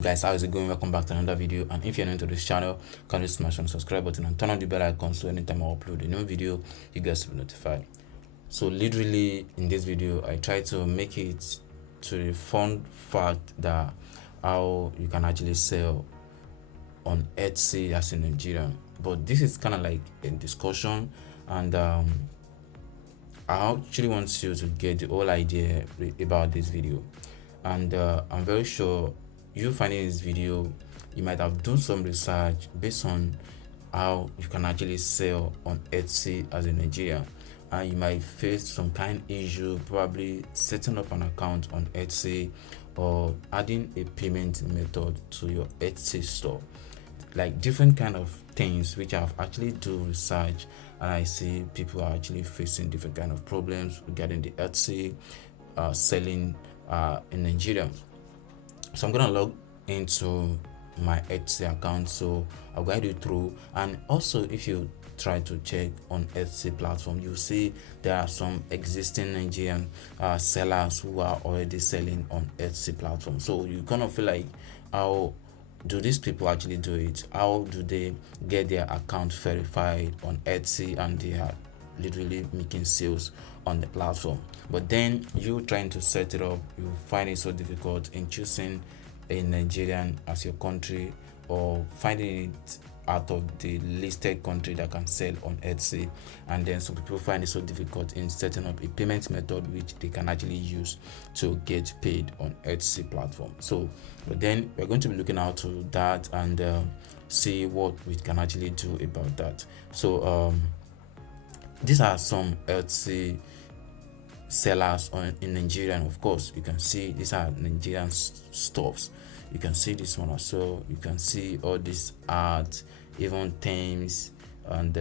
Guys, how is it going? Welcome back to another video. And if you're new to this channel, can you smash on the subscribe button and turn on the bell icon so anytime I upload a new video you guys will be notified. So literally in this video I try to make it to the fun fact that how you can actually sell on Etsy as a Nigerian. But this is kind of like a discussion, and I actually want you to get the whole idea about this video. And I'm very sure you finding this video, you might have done some research based on how you can actually sell on Etsy as a Nigerian, and you might face some kind of issue, probably setting up an account on Etsy or adding a payment method to your Etsy store, like different kind of things which I've actually do research, and I see people are actually facing different kind of problems regarding the Etsy selling in Nigeria. So I'm gonna log into my Etsy account, so I'll guide you through. And also, if you try to check on Etsy platform, you see there are some existing Nigerian sellers who are already selling on Etsy platform. So you kind of feel like, how do these people actually do it? How do they get their account verified on Etsy and they are literally making sales on the platform? But then you trying to set it up, you find it so difficult in choosing a Nigerian as your country, or finding it out of the listed country that can sell on Etsy. And then some people find it so difficult in setting up a payment method which they can actually use to get paid on Etsy platform. So but then we're going to be looking out to that and see what we can actually do about that. So these are some Etsy sellers in Nigeria, and of course you can see these are Nigerian stuffs. You can see this one as well. You can see all this art, even themes, and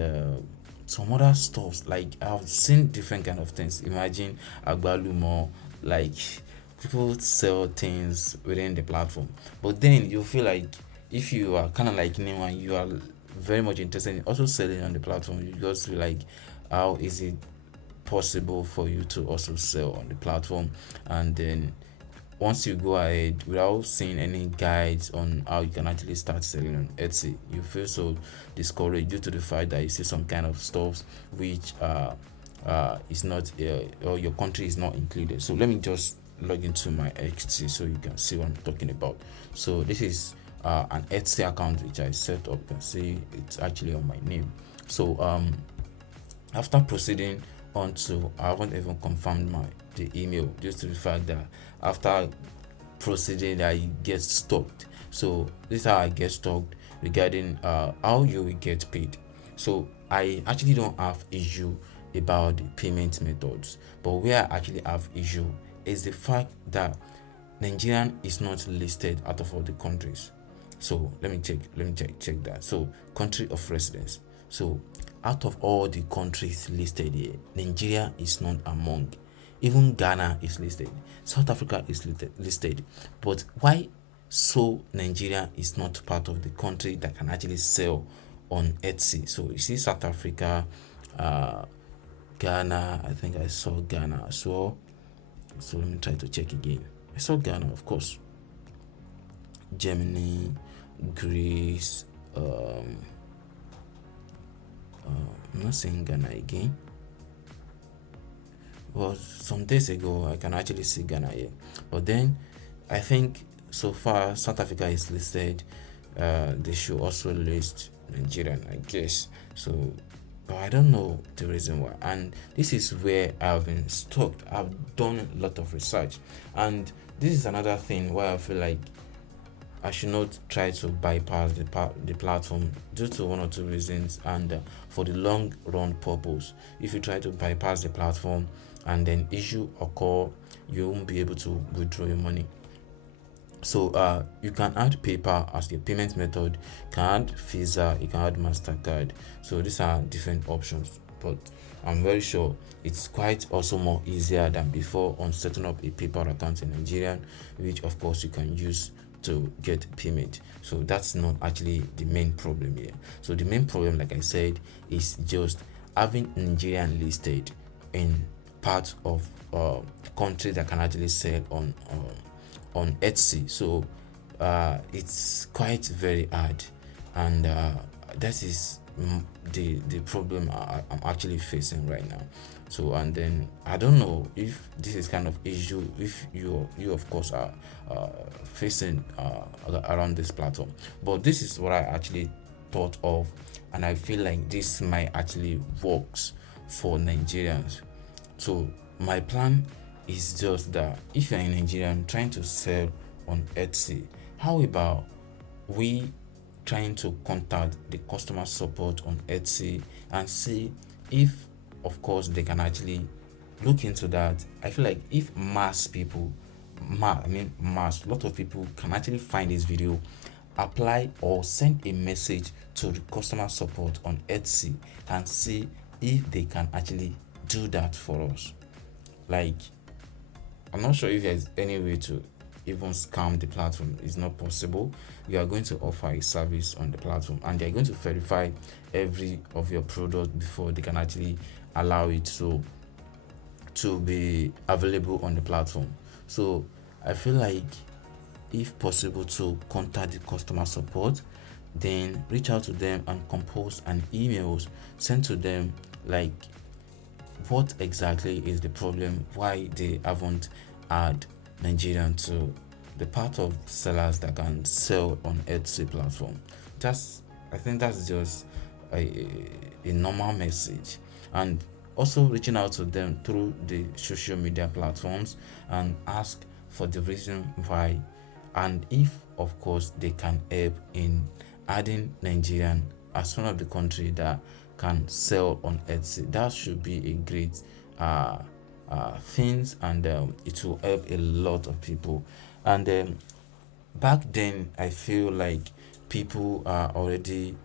some other stuffs. Like I've seen different kind of things. Imagine agbalumo, like people sell things within the platform. But then you feel like if you are kind of like me and you are very much interested in also selling on the platform, you just feel like, how is it possible for you to also sell on the platform? And then once you go ahead without seeing any guides on how you can actually start selling on Etsy, you feel so discouraged due to the fact that you see some kind of stuff which is not or your country is not included. So let me just log into my Etsy so you can see what I'm talking about. So this is an Etsy account which I set up. You can see it's actually on my name. So after proceeding on to, I haven't even confirmed the email due to the fact that after proceeding I get stuck. So this is how I get stuck regarding how you will get paid. So I actually don't have issue about the payment methods, but where I actually have issue is the fact that Nigerian is not listed out of all the countries. So let me check that. So country of residence. So out of all the countries listed here, Nigeria is not among. Even Ghana is listed, South Africa is listed. But why so Nigeria is not part of the country that can actually sell on Etsy? So you see South Africa, Ghana, I think I saw Ghana as well. So let me try to check again. I saw Ghana, of course, Germany, Greece, I'm not saying Ghana again. Well, some days ago I can actually see Ghana here, but then I think so far South Africa is listed. They should also list Nigerian, I guess. So but I don't know the reason why, and this is where I've been stuck. I've done a lot of research, and this is another thing why I feel like I should not try to bypass the platform due to one or two reasons, and for the long run purpose. If you try to bypass the platform and then issue occur, you won't be able to withdraw your money. So you can add PayPal as your payment method, you can add Visa, you can add MasterCard. So these are different options, but I'm very sure it's quite also more easier than before on setting up a PayPal account in Nigeria, which of course you can use to get payment. So that's not actually the main problem here. So the main problem, like I said, is just having Nigerian listed in part of countries that can actually sell on Etsy. So it's quite very hard, and that is the problem I'm actually facing right now. So, and then I don't know if this is kind of issue if you of course are facing around this platform, but this is what I actually thought of, and I feel like this might actually works for Nigerians. So my plan is just that if you're a Nigerian trying to sell on Etsy, how about we trying to contact the customer support on Etsy and see if of course they can actually look into that. I feel like if mass people, mass, a lot of people can actually find this video, apply or send a message to the customer support on Etsy and see if they can actually do that for us. Like, I'm not sure if there's any way to even scam the platform. It's not possible. You are going to offer a service on the platform and they're going to verify every of your product before they can actually allow it to be available on the platform. So I feel like if possible to contact the customer support, then reach out to them and compose an email, send to them like what exactly is the problem, why they haven't add Nigerian to the part of sellers that can sell on Etsy platform. That's I think that's just a normal message, and also reaching out to them through the social media platforms and ask for the reason why, and if of course they can help in adding Nigerian as one of the country that can sell on Etsy. That should be a great things, and it will help a lot of people. And back then I feel like people are already,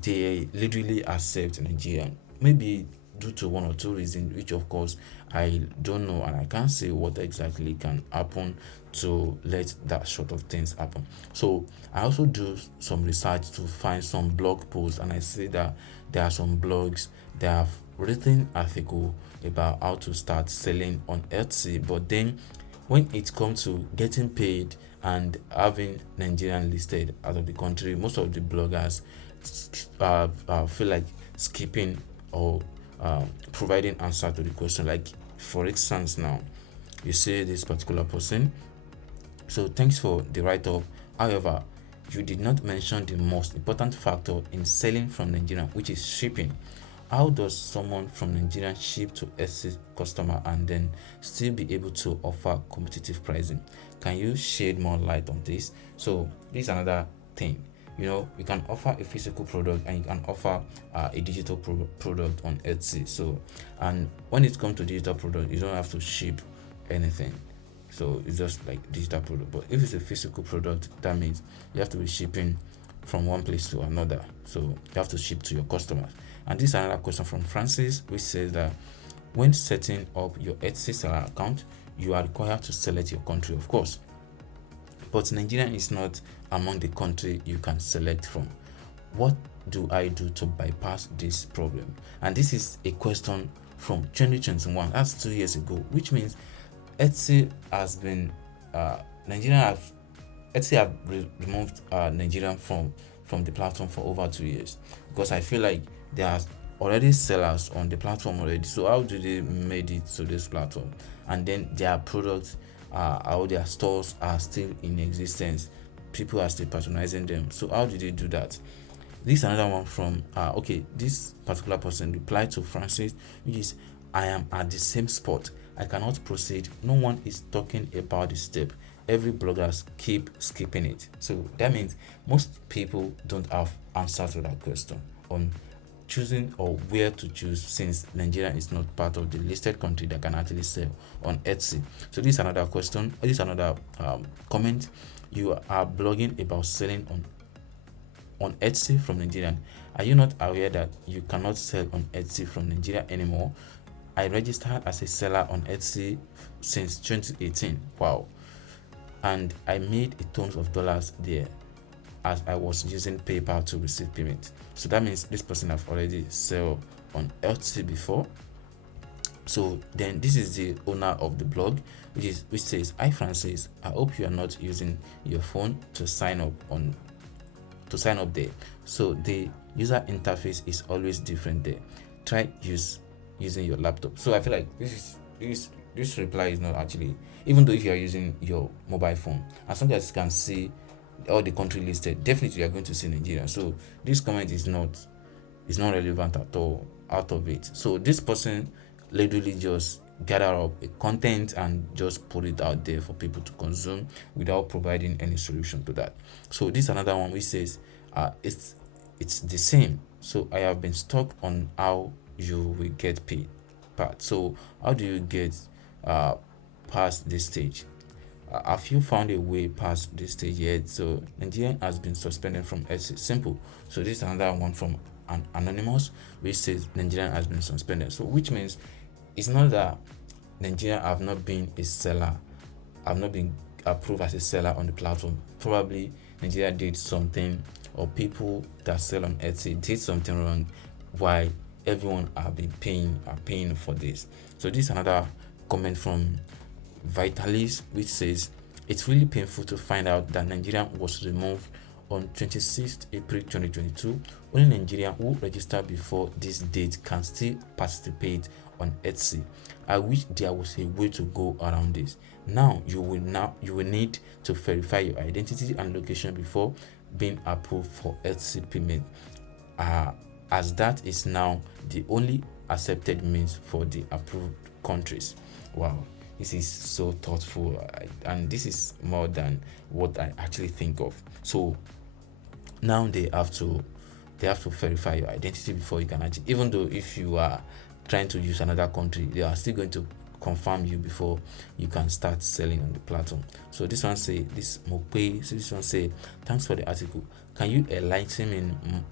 they literally accept Nigerian, maybe due to one or two reasons, which of course I don't know and I can't say what exactly can happen to let that sort of things happen. So I also do some research to find some blog posts, and I see that there are some blogs that have written article about how to start selling on Etsy, but then when it comes to getting paid and having Nigerian listed out of the country, most of the bloggers feel like skipping or providing answer to the question. Like for instance, now you say this particular person, so thanks for the write-up. However, you did not mention the most important factor in selling from Nigeria, which is shipping. How does someone from Nigeria ship to Etsy customer and then still be able to offer competitive pricing? Can you shed more light on this? So this is another thing. You can offer a physical product and you can offer a digital product on Etsy. So, and when it comes to digital product, you don't have to ship anything. So it's just like digital product. But if it's a physical product, that means you have to be shipping from one place to another. So you have to ship to your customers. And this is another question from Francis, which says that when setting up your Etsy seller account, you are required to select your country, of course. But Nigeria is not among the country you can select from. What do I do to bypass this problem? And this is a question from 2021. That's 2 years ago, which means Etsy has been Etsy have removed Nigerian from the platform for over 2 years, because I feel like there are already sellers on the platform already. So how do they made it to this platform, and then their products how their stores are still in existence, people are still patronizing them? So how did they do that? This is another one from this particular person replied to Francis, which is, I am at the same spot, I cannot proceed, no one is talking about the step, every bloggers keep skipping it. So that means most people don't have answer to that question on choosing or where to choose, since Nigeria is not part of the listed country that can actually sell on Etsy. So this is another question, this is another comment. You are blogging about selling on Etsy from Nigeria. Are you not aware that you cannot sell on Etsy from Nigeria anymore? I registered as a seller on Etsy since 2018. Wow. And I made a tons of dollars there as I was using PayPal to receive payment. So that means this person have already sold on Etsy before. So then this is the owner of the blog, which says, "Hi Francis, I hope you are not using your phone to sign up there. So the user interface is always different there. Try using your laptop." So I feel like this reply is not actually, even though if you are using your mobile phone, as long as you can see all the country listed, definitely you are going to see Nigeria. So this comment is not relevant at all out of it. So this person literally just gather up a content and just put it out there for people to consume without providing any solution to that. So this is another one which says, it's the same. So I have been stuck on how you will get paid part. So how do you get past this stage? Have you found a way past this stage yet? So Nigerian has been suspended from Etsy. Simple. So this is another one from an anonymous which says Nigerian has been suspended. So which means it's not that Nigeria have not been a seller, have not been approved as a seller on the platform. Probably Nigeria did something, or people that sell on Etsy did something wrong, why everyone are paying for this. So this is another comment from Vitalis which says, "It's really painful to find out that Nigeria was removed on 26th April 2022. Only Nigerians who registered before this date can still participate on Etsy. I wish there was a way to go around this. Now you will need to verify your identity and location before being approved for Etsy payment, as that is now the only accepted means for the approved countries." Wow, this is so thoughtful, and this is more than what I actually think of. So now they have to verify your identity before you can actually, even though if you are trying to use another country, they are still going to confirm you before you can start selling on the platform. So this one say, this Mokpe, so this one say, "Thanks for the article. Can you enlighten me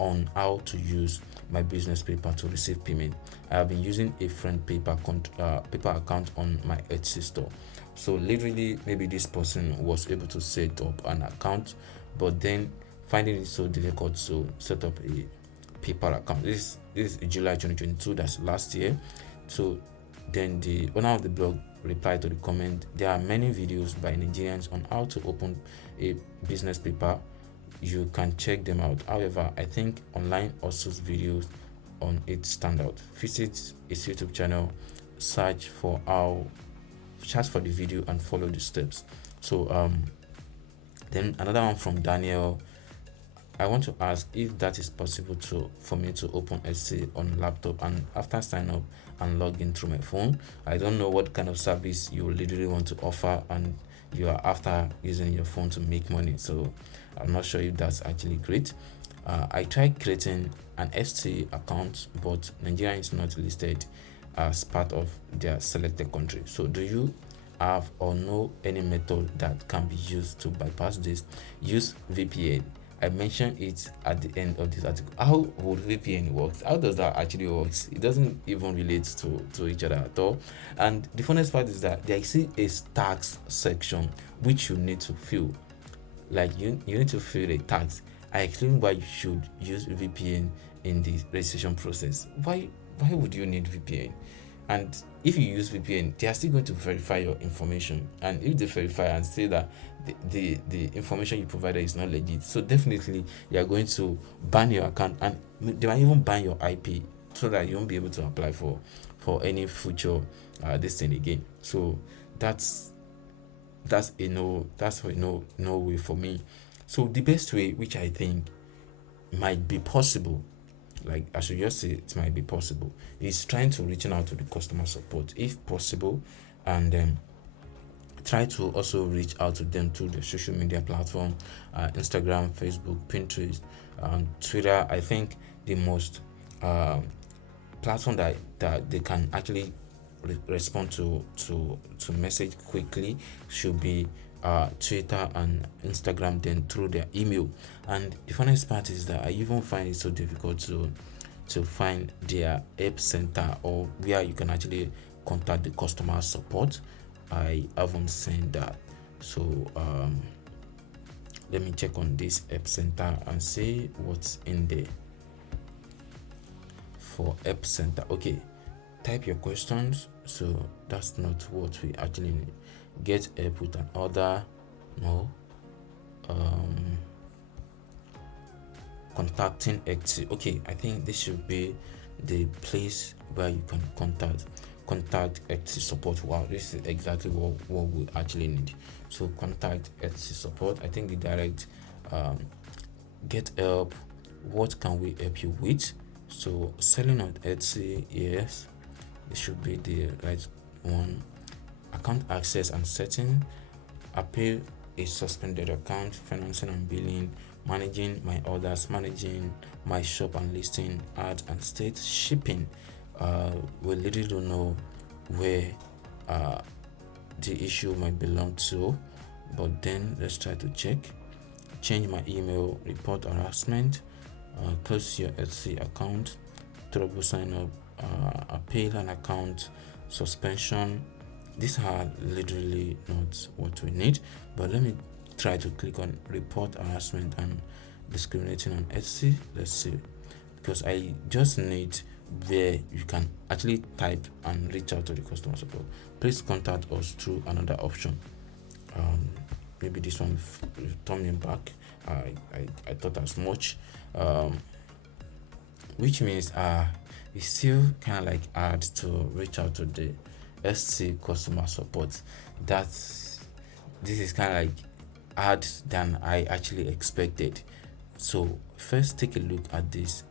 on how to use my business paper to receive payment? I have been using a friend paper account on my Etsy store." So literally, maybe this person was able to set up an account, but then finding it so difficult to set up a PayPal account. This is July 2022, that's last year. So then the owner of the blog replied to the comment, "There are many videos by Nigerians on how to open a business paper. You can check them out. However, I think online Osu's videos on it stand out. Visit his YouTube channel, search for the video and follow the steps." So then another one from Daniel: "I want to ask if that is possible for me to open Etsy on laptop and after sign up and log in through my phone. I don't know what kind of service you literally want to offer and you are after using your phone to make money. So I'm not sure if that's actually great. I tried creating an Etsy account, but Nigeria is not listed as part of their selected country. So do you have or know any method that can be used to bypass this? Use VPN. I mentioned it at the end of this article. How would VPN work? How does that actually work? It doesn't even relate to each other at all. And the funniest part is that there is a tax section which you need to fill. Like you need to fill a tax. I explained why you should use VPN in the registration process. Why would you need VPN? And if you use VPN, they are still going to verify your information. And if they verify and say that the information you provided is not legit, so definitely they are going to ban your account, and they might even ban your IP so that you won't be able to apply for any future this thing again. So that's a no way for me. So the best way, which I think might be possible, like I should just say it might be possible, is trying to reaching out to the customer support if possible, and then try to also reach out to them through the social media platform, Instagram, Facebook, Pinterest, Twitter. I think the most platform that they can actually respond to message quickly should be Twitter and Instagram, then through their email. And the funniest part is that I even find it so difficult to find their app center, or where you can actually contact the customer support. I haven't seen that. So let me check on this app center and see what's in there for app center. Okay, type your questions. So that's not what we actually need. Get help with an order. No. Contacting Etsy. Okay, I think this should be the place where you can contact Etsy support. Wow, this is exactly what we actually need. So contact Etsy support. I think the direct get help. What can we help you with? So selling on Etsy, yes, it should be the right one. Account access and setting. Appeal a suspended account, financing and billing, managing my orders, managing my shop and listing, ads and state, shipping. We literally don't know where the issue might belong to, but then let's try to check. Change my email, report harassment, close your Etsy account, trouble sign up, appeal an account, suspension. These are literally not what we need, but let me try to click on report harassment and discriminating on Etsy. Let's see, because I just need where you can actually type and reach out to the customer support. Please contact us through another option. Maybe this one turn me back. I thought as much, which means it's still kind of like hard to reach out to the Etsy customer support. This is kind of like hard than I actually expected. So first take a look at this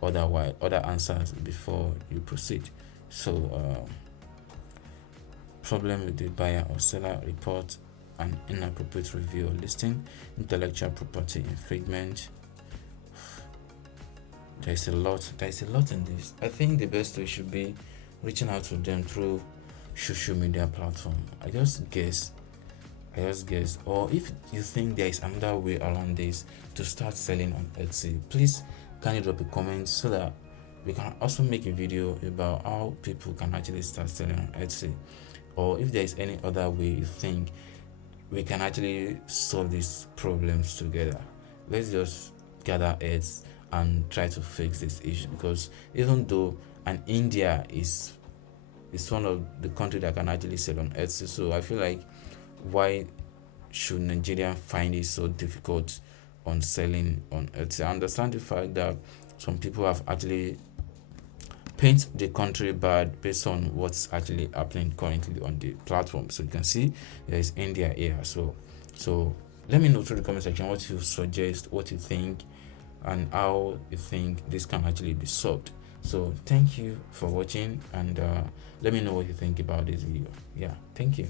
other answers before you proceed. So problem with the buyer or seller, report an inappropriate review or listing, intellectual property infringement. There's a lot in this. I think the best way should be reaching out to them through social media platform. I just guess, or if you think there is another way around this to start selling on Etsy, please kindly drop a comment so that we can also make a video about how people can actually start selling on Etsy. Or if there is any other way you think we can actually solve these problems together, let's just gather heads and try to fix this issue. Because even though India is one of the countries that can actually sell on Etsy, so I feel like, why should Nigerian find it so difficult on selling on Etsy? I understand the fact that some people have actually paint the country bad based on what's actually happening currently on the platform. So you can see there is India here. So let me know through the comment section what you suggest, what you think, and how you think this can actually be solved. So thank you for watching, and let me know what you think about this video. Yeah, thank you.